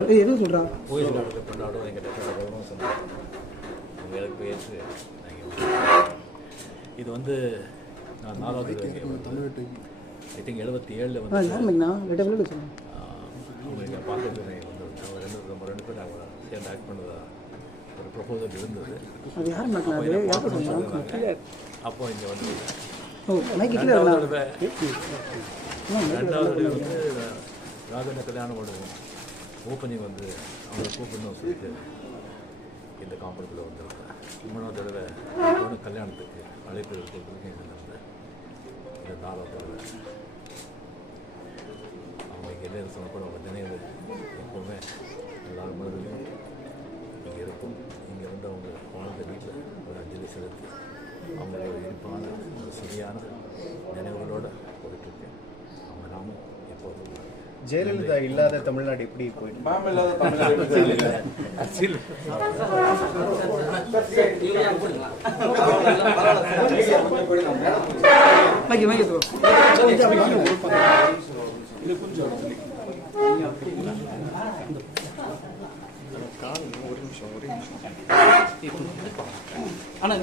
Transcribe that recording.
ஏய், எதுவும் நாங்கள் இது வந்து நான் நாலாவது ஐ திங்க் எழுபத்தி ஏழில் வந்து பார்க்கறது நம்ம ரெண்டு நம்ம ரெண்டு பேரும் அவங்க சேர்ந்து ஆக்ட் பண்ணதா ஒரு ப்ரொபோசல் இருந்தது. அப்போ இங்கே வந்து ரெண்டாவது வந்து ராஜன கல்யாணம் பண்ணுவோம். ஓப்பனிங் வந்து அவங்களை கூப்பிடணும் சொல்லிட்டு இந்த காம்பனத்தில் வந்திருக்கேன் மூணாவது தடவை பொண்ணு கல்யாணத்துக்கு அழைப்பு கொடுத்துருக்கு இங்கே இந்த நாலாவது தடவை அவங்க இங்கே என்ன சொன்ன கூட அவங்க நினைவு எப்போவுமே எல்லாரும் மனதிலையும் இங்கே இருக்கும். இங்கே வந்து அவங்க வாழ்ந்த வீட்டில் ஒரு அஞ்சலி செலுத்தி அவங்களோட ஒரு இனிப்பான ஒரு சரியான நினைவுகளோடு போயிட்டுருக்கேன் ஜெயலலிதா இல்லாத தமிழ்நாடு எப்படி போயிட்டு அரசியல் மைக் மைக் எடுத்துக்கோ அண்ணா